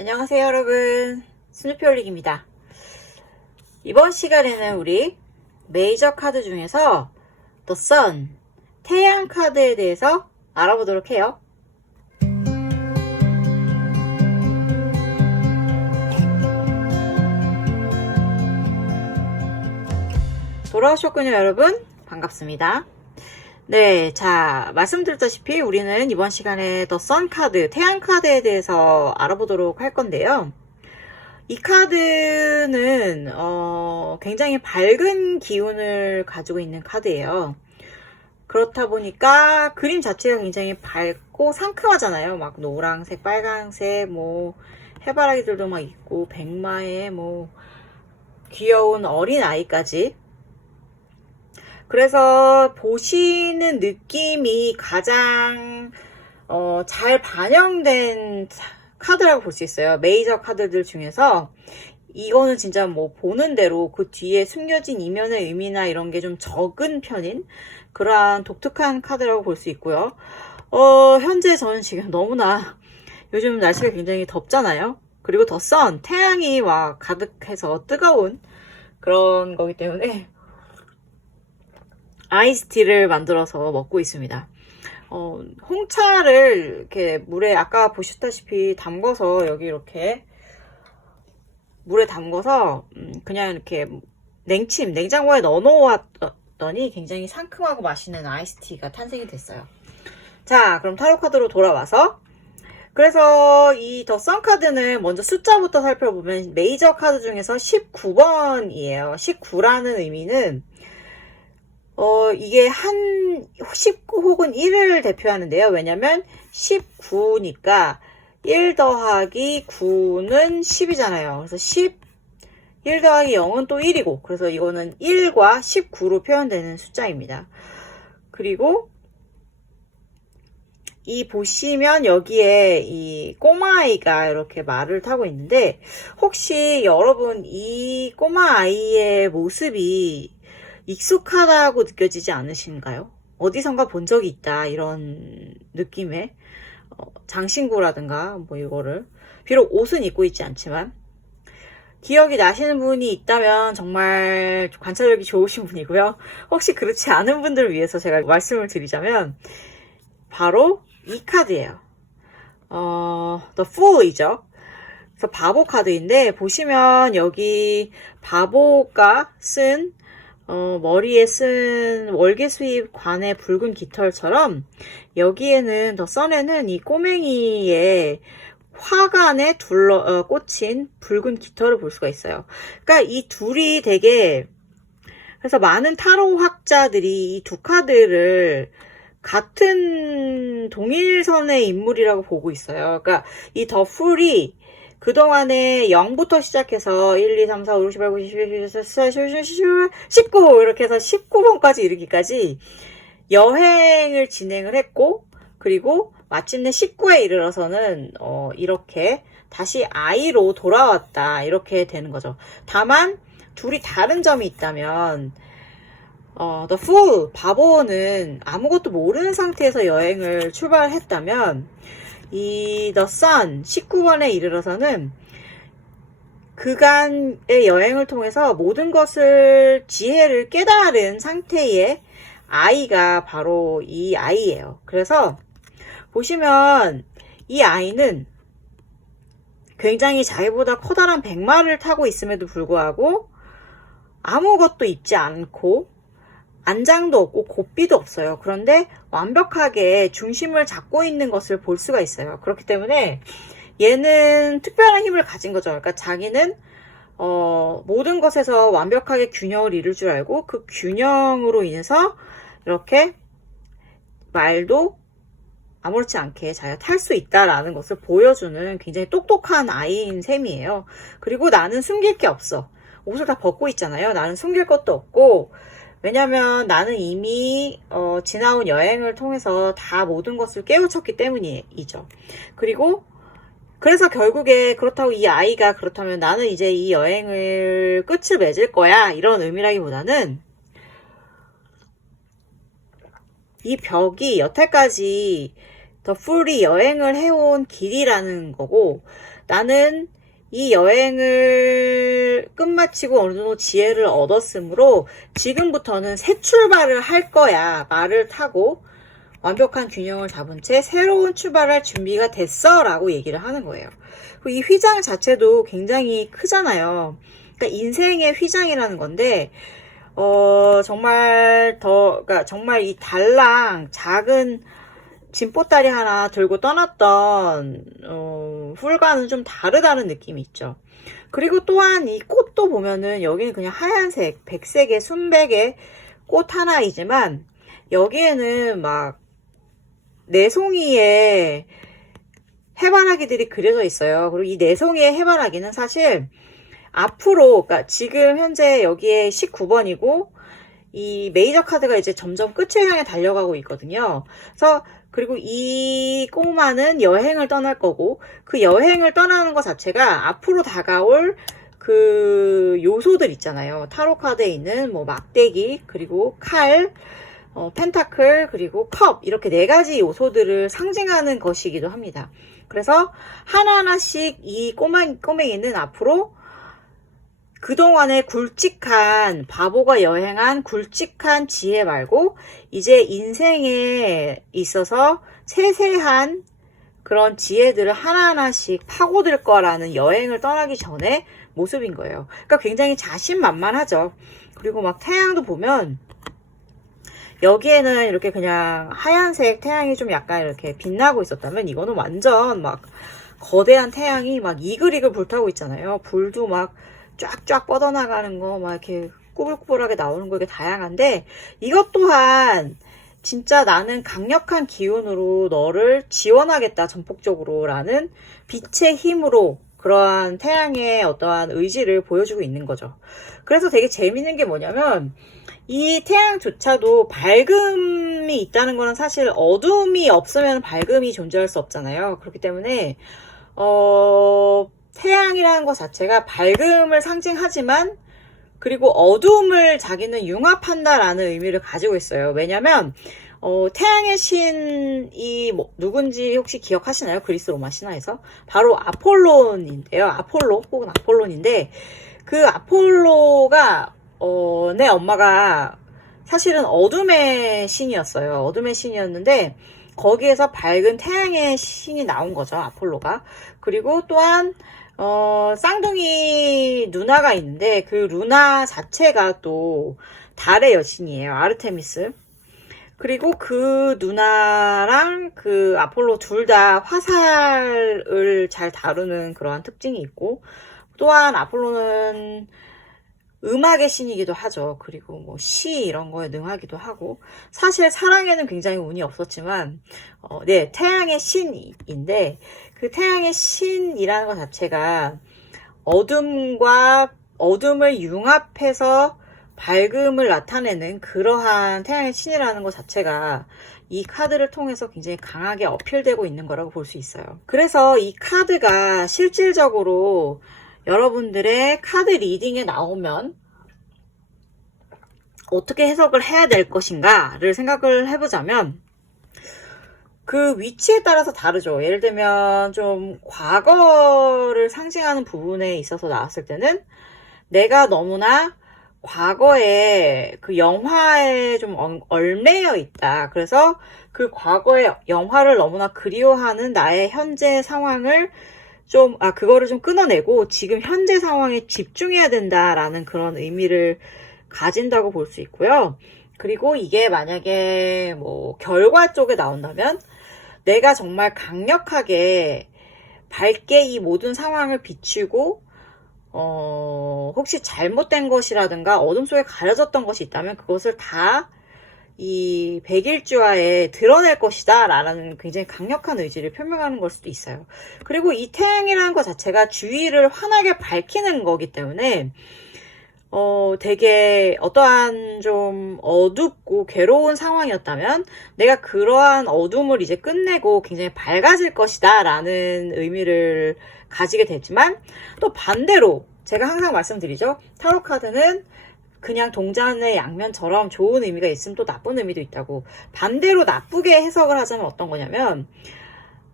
안녕하세요 여러분, 스누피올릭입니다. 이번 시간에는 우리 메이저 카드 중에서 The Sun, 태양 카드에 대해서 알아보도록 해요. 돌아오셨군요 여러분, 반갑습니다. 네, 자, 말씀드렸다시피 우리는 이번 시간에 The Sun 카드, 태양 카드에 대해서 알아보도록 할 건데요. 이 카드는 굉장히 밝은 기운을 가지고 있는 카드예요. 그렇다 보니까 그림 자체가 굉장히 밝고 상큼하잖아요. 막 노란색, 빨간색, 뭐 해바라기들도 막 있고 백마에 뭐 귀여운 어린 아이까지. 그래서 보시는 느낌이 가장 잘 반영된 카드라고 볼 수 있어요. 메이저 카드들 중에서 이거는 진짜 뭐 보는 대로 그 뒤에 숨겨진 이면의 의미나 이런 게 좀 적은 편인 그러한 독특한 카드라고 볼 수 있고요. 현재 저는 지금 너무나 요즘 날씨가 굉장히 덥잖아요. 그리고 더 선, 태양이 와 가득해서 뜨거운 그런 거기 때문에 아이스티를 만들어서 먹고 있습니다. 홍차를 이렇게 물에 아까 보셨다시피 담궈서 여기 이렇게 물에 담궈서 그냥 이렇게 냉장고에 넣어 놓았더니 굉장히 상큼하고 맛있는 아이스티가 탄생이 됐어요. 자, 그럼 타로 카드로 돌아와서 그래서 이 더 선 카드는 먼저 숫자부터 살펴보면 메이저 카드 중에서 19번이에요. 19라는 의미는 이게 한 19 혹은 1을 대표하는데요. 왜냐면 19니까 1 더하기 9는 10이잖아요. 그래서 1 더하기 0은 또 1이고, 그래서 이거는 1과 19로 표현되는 숫자입니다. 그리고 이 보시면 여기에 이 꼬마아이가 이렇게 말을 타고 있는데, 혹시 여러분 이 꼬마아이의 모습이 익숙하다고 느껴지지 않으신가요? 어디선가 본 적이 있다 이런 느낌의 장신구라든가 뭐 이거를 비록 옷은 입고 있지 않지만 기억이 나시는 분이 있다면 정말 관찰력이 좋으신 분이고요. 혹시 그렇지 않은 분들을 위해서 제가 말씀을 드리자면 바로 이 카드예요. The Fool이죠. 그래서 바보 카드인데 보시면 여기 바보가 쓴 머리에 쓴 월계수잎 관의 붉은 깃털처럼 여기에는 더 선에는 이 꼬맹이의 화관에 꽂힌 붉은 깃털을 볼 수가 있어요. 그러니까 이 둘이 되게 그래서 많은 타로 학자들이 이 두 카드를 같은 동일선의 인물이라고 보고 있어요. 그러니까 이 더 풀이 그동안에 0부터 시작해서 1, 2, 3, 4, 5, 6, 7, 8, 9, 10, 11, 12, 13, 14, 15, 19 이렇게 해서 19번까지 이르기까지 여행을 진행을 했고, 그리고 마침내 19에 이르러서는 이렇게 다시 아이로 돌아왔다 이렇게 되는 거죠. 다만 둘이 다른 점이 있다면 The Fool, 바보는 아무것도 모르는 상태에서 여행을 출발했다면 이 The Sun 19번에 이르러서는 그간의 여행을 통해서 모든 것을 지혜를 깨달은 상태의 아이가 바로 이 아이예요. 그래서 보시면 이 아이는 굉장히 자기보다 커다란 백마를 타고 있음에도 불구하고 아무것도 입지 않고 안장도 없고 고삐도 없어요. 그런데 완벽하게 중심을 잡고 있는 것을 볼 수가 있어요. 그렇기 때문에 얘는 특별한 힘을 가진 거죠. 그러니까 자기는 모든 것에서 완벽하게 균형을 이룰 줄 알고 그 균형으로 인해서 이렇게 말도 아무렇지 않게 자기가 탈 수 있다라는 것을 보여주는 굉장히 똑똑한 아이인 셈이에요. 그리고 나는 숨길 게 없어. 옷을 다 벗고 있잖아요. 나는 숨길 것도 없고, 왜냐면 나는 이미 지나온 여행을 통해서 다 모든 것을 깨우쳤기 때문이죠. 그리고 그래서 결국에 그렇다고 이 아이가 그렇다면 나는 이제 이 여행을 끝을 맺을 거야 이런 의미라기보다는 이 벽이 여태까지 더 풀이 여행을 해온 길이라는 거고, 나는 이 여행을 끝마치고 어느 정도 지혜를 얻었으므로 지금부터는 새 출발을 할 거야. 말을 타고 완벽한 균형을 잡은 채 새로운 출발할 준비가 됐어 라고 얘기를 하는 거예요. 이 휘장 자체도 굉장히 크잖아요. 그러니까 인생의 휘장이라는 건데 그러니까 정말 이 달랑 작은 짐보따리 하나 들고 떠났던 훌과는 좀 다르다는 느낌이 있죠. 그리고 또한 이 꽃도 보면은 여기는 그냥 하얀색, 백색의 순백의 꽃 하나이지만 여기에는 막 4송이의 해바라기들이 그려져 있어요. 그리고 이 4송이의 해바라기는 사실 앞으로, 그러니까 지금 현재 여기에 19번이고 이 메이저 카드가 이제 점점 끝을 향해 달려가고 있거든요. 그리고 이 꼬마는 여행을 떠날 거고 그 여행을 떠나는 것 자체가 앞으로 다가올 그 요소들 있잖아요. 타로 카드에 있는 뭐 막대기, 그리고 칼, 펜타클, 그리고 컵, 이렇게 4가지 요소들을 상징하는 것이기도 합니다. 그래서 하나하나씩 이 꼬맹이는 앞으로 그동안의 굵직한 바보가 여행한 굵직한 지혜 말고 이제 인생에 있어서 세세한 그런 지혜들을 하나하나씩 파고들 거라는 여행을 떠나기 전에 모습인 거예요. 그러니까 굉장히 자신만만하죠. 그리고 막 태양도 보면 여기에는 이렇게 그냥 하얀색 태양이 좀 약간 이렇게 빛나고 있었다면 이거는 완전 막 거대한 태양이 막 이글이글 불타고 있잖아요. 불도 막 쫙쫙 뻗어나가는 거, 막 이렇게 꾸불꾸불하게 나오는 거, 이게 다양한데, 이것 또한 진짜 나는 강력한 기운으로 너를 지원하겠다, 전폭적으로 라는 빛의 힘으로 그러한 태양의 어떠한 의지를 보여주고 있는 거죠. 그래서 되게 재밌는 게 뭐냐면, 이 태양조차도 밝음이 있다는 거는 사실 어둠이 없으면 밝음이 존재할 수 없잖아요. 그렇기 때문에, 태양이라는 것 자체가 밝음을 상징하지만 그리고 어둠을 자기는 융합한다라는 의미를 가지고 있어요. 왜냐면 태양의 신이 누군지 혹시 기억하시나요? 그리스 로마 신화에서 바로 아폴론인데요. 아폴로 혹은 아폴론인데 그 아폴로가 내 엄마가 사실은 어둠의 신이었어요. 어둠의 신이었는데 거기에서 밝은 태양의 신이 나온 거죠. 아폴로가. 그리고 또한 쌍둥이 누나가 있는데 그 루나 자체가 또 달의 여신이에요. 아르테미스. 그리고 그 누나랑 그 아폴로 둘 다 화살을 잘 다루는 그러한 특징이 있고 또한 아폴로는 음악의 신이기도 하죠. 그리고 뭐 시 이런 거에 능하기도 하고 사실 사랑에는 굉장히 운이 없었지만 네, 태양의 신인데 그 태양의 신이라는 것 자체가 어둠을 융합해서 밝음을 나타내는 그러한 태양의 신이라는 것 자체가 이 카드를 통해서 굉장히 강하게 어필되고 있는 거라고 볼 수 있어요. 그래서 이 카드가 실질적으로 여러분들의 카드 리딩에 나오면 어떻게 해석을 해야 될 것인가를 생각을 해보자면 그 위치에 따라서 다르죠. 예를 들면 좀 과거를 상징하는 부분에 있어서 나왔을 때는 내가 너무나 과거에 그 영화에 좀 얽매여 있다. 그래서 그 과거의 영화를 너무나 그리워하는 나의 현재 상황을 그거를 좀 끊어내고 지금 현재 상황에 집중해야 된다라는 그런 의미를 가진다고 볼 수 있고요. 그리고 이게 만약에 뭐 결과 쪽에 나온다면 내가 정말 강력하게 밝게 이 모든 상황을 비추고 혹시 잘못된 것이라든가 어둠 속에 가려졌던 것이 있다면 그것을 다 이 백일주화에 드러낼 것이다 라는 굉장히 강력한 의지를 표명하는 걸 수도 있어요. 그리고 이 태양이라는 것 자체가 주위를 환하게 밝히는 거기 때문에 되게 어떠한 좀 어둡고 괴로운 상황이었다면 내가 그러한 어둠을 이제 끝내고 굉장히 밝아질 것이다 라는 의미를 가지게 되지만 또 반대로 제가 항상 말씀드리죠. 타로 카드는 그냥 동전의 양면처럼 좋은 의미가 있으면 또 나쁜 의미도 있다고. 반대로 나쁘게 해석을 하자면 어떤 거냐면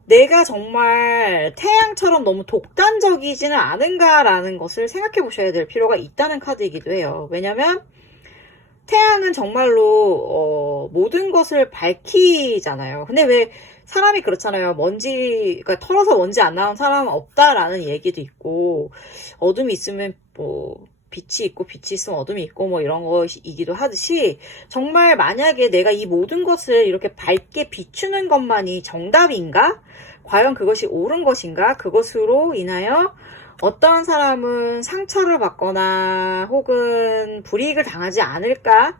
내가 정말 태양처럼 너무 독단적이지는 않은가라는 것을 생각해 보셔야 될 필요가 있다는 카드이기도 해요. 왜냐면 태양은 정말로 모든 것을 밝히잖아요. 근데 왜 사람이 그렇잖아요. 그러니까 털어서 먼지 안 나온 사람은 없다라는 얘기도 있고, 어둠이 있으면 뭐 빛이 있고 빛이 있으면 어둠이 있고 뭐 이런 것이기도 하듯이, 정말 만약에 내가 이 모든 것을 이렇게 밝게 비추는 것만이 정답인가? 과연 그것이 옳은 것인가? 그것으로 인하여 어떠한 사람은 상처를 받거나 혹은 불이익을 당하지 않을까?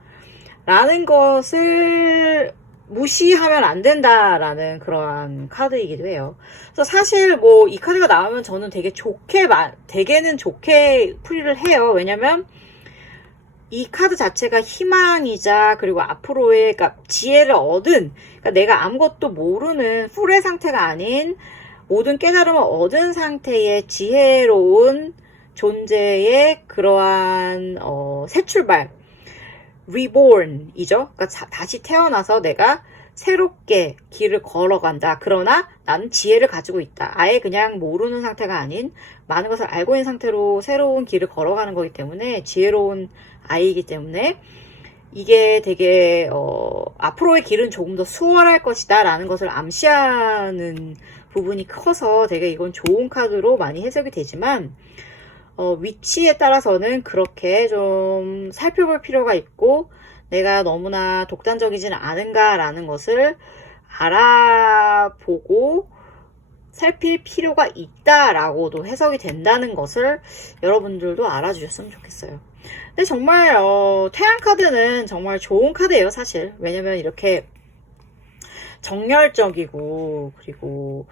라는 것을 무시하면 안 된다라는 그러한 카드이기도 해요. 그래서 사실 뭐 이 카드가 나오면 저는 되게는 좋게 풀이를 해요. 왜냐면 이 카드 자체가 희망이자, 그리고 앞으로의, 그러니까 지혜를 얻은, 그러니까 내가 아무것도 모르는 풀의 상태가 아닌 모든 깨달음을 얻은 상태의 지혜로운 존재의 그러한 새 출발, reborn이죠. 그러니까 다시 태어나서 내가 새롭게 길을 걸어간다. 그러나 나는 지혜를 가지고 있다. 아예 그냥 모르는 상태가 아닌 많은 것을 알고 있는 상태로 새로운 길을 걸어가는 거기 때문에 지혜로운 아이이기 때문에 이게 되게 앞으로의 길은 조금 더 수월할 것이다 라는 것을 암시하는 부분이 커서 되게 이건 좋은 카드로 많이 해석이 되지만, 위치에 따라서는 그렇게 좀 살펴볼 필요가 있고, 내가 너무나 독단적이지는 않은가라는 것을 알아보고 살필 필요가 있다라고도 해석이 된다는 것을 여러분들도 알아주셨으면 좋겠어요. 근데 정말 태양 카드는 정말 좋은 카드예요, 사실. 왜냐면 이렇게 정열적이고, 그리고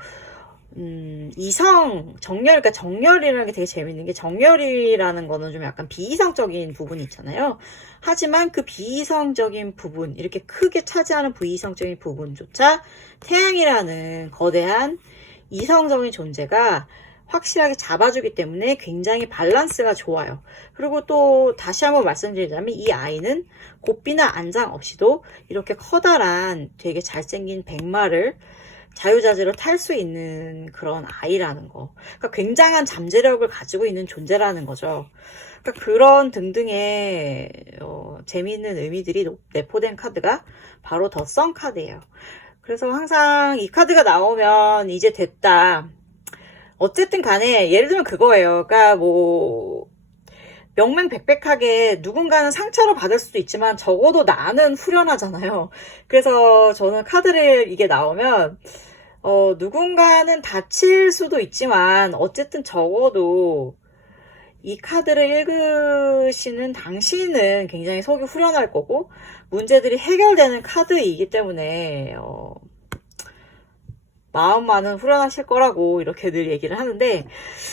그러니까 정열이라는 게 되게 재밌는 게, 정열이라는 거는 좀 약간 비이성적인 부분이 있잖아요. 하지만 그 비이성적인 부분, 이렇게 크게 차지하는 비이성적인 부분조차 태양이라는 거대한 이성적인 존재가 확실하게 잡아주기 때문에 굉장히 밸런스가 좋아요. 그리고 또 다시 한번 말씀드리자면 이 아이는 고삐나 안장 없이도 이렇게 커다란 되게 잘생긴 백마를 자유자재로 탈 수 있는 그런 아이라는 거. 그러니까 굉장한 잠재력을 가지고 있는 존재라는 거죠. 그러니까 그런 등등의 재미있는 의미들이 내포된 카드가 바로 더 선 카드예요. 그래서 항상 이 카드가 나오면 이제 됐다. 어쨌든 간에 예를 들면 그거예요. 그러니까 뭐 명명백백하게 누군가는 상처를 받을 수도 있지만 적어도 나는 후련하잖아요. 그래서 저는 카드를 이게 나오면 누군가는 다칠 수도 있지만 어쨌든 적어도 이 카드를 읽으시는 당신은 굉장히 속이 후련할 거고 문제들이 해결되는 카드이기 때문에 마음만은 후련하실 거라고 이렇게 늘 얘기를 하는데,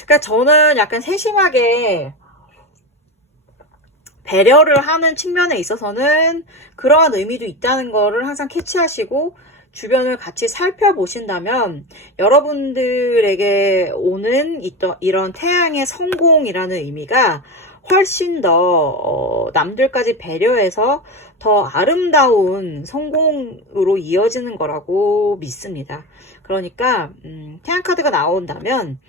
그러니까 저는 약간 세심하게 배려를 하는 측면에 있어서는 그러한 의미도 있다는 거를 항상 캐치하시고 주변을 같이 살펴보신다면 여러분들에게 오는 이런 태양의 성공이라는 의미가 훨씬 더 남들까지 배려해서 더 아름다운 성공으로 이어지는 거라고 믿습니다. 그러니까 태양 카드가 나온다면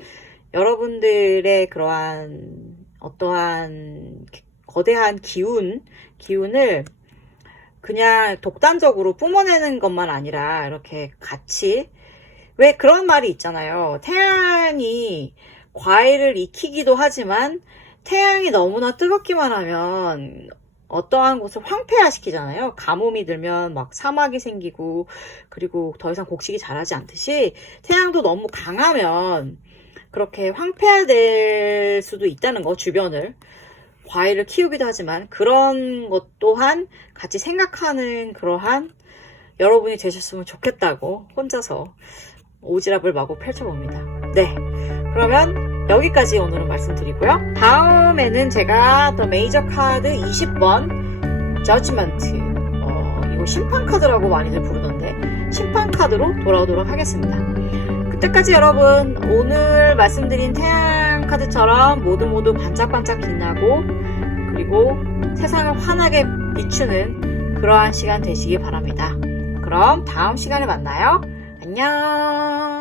여러분들의 그러한 어떠한 거대한 기운을 그냥 독단적으로 뿜어내는 것만 아니라 이렇게 같이, 왜 그런 말이 있잖아요. 태양이 과일을 익히기도 하지만 태양이 너무나 뜨겁기만 하면 어떠한 곳을 황폐화시키잖아요. 가뭄이 들면 막 사막이 생기고 그리고 더 이상 곡식이 자라지 않듯이 태양도 너무 강하면 그렇게 황폐화될 수도 있다는 거, 주변을. 과일을 키우기도 하지만 그런 것 또한 같이 생각하는 그러한 여러분이 되셨으면 좋겠다고 혼자서 오지랖을 마구 펼쳐봅니다. 네, 그러면 여기까지 오늘은 말씀드리고요. 다음에는 제가 더 메이저 카드 20번 저지먼트, 이거 심판 카드라고 많이들 부르던데 심판 카드로 돌아오도록 하겠습니다. 그때까지 여러분, 오늘 말씀드린 태양 카드처럼 모두 반짝반짝 빛나고 그리고 세상을 환하게 비추는 그러한 시간 되시기 바랍니다. 그럼 다음 시간에 만나요. 안녕.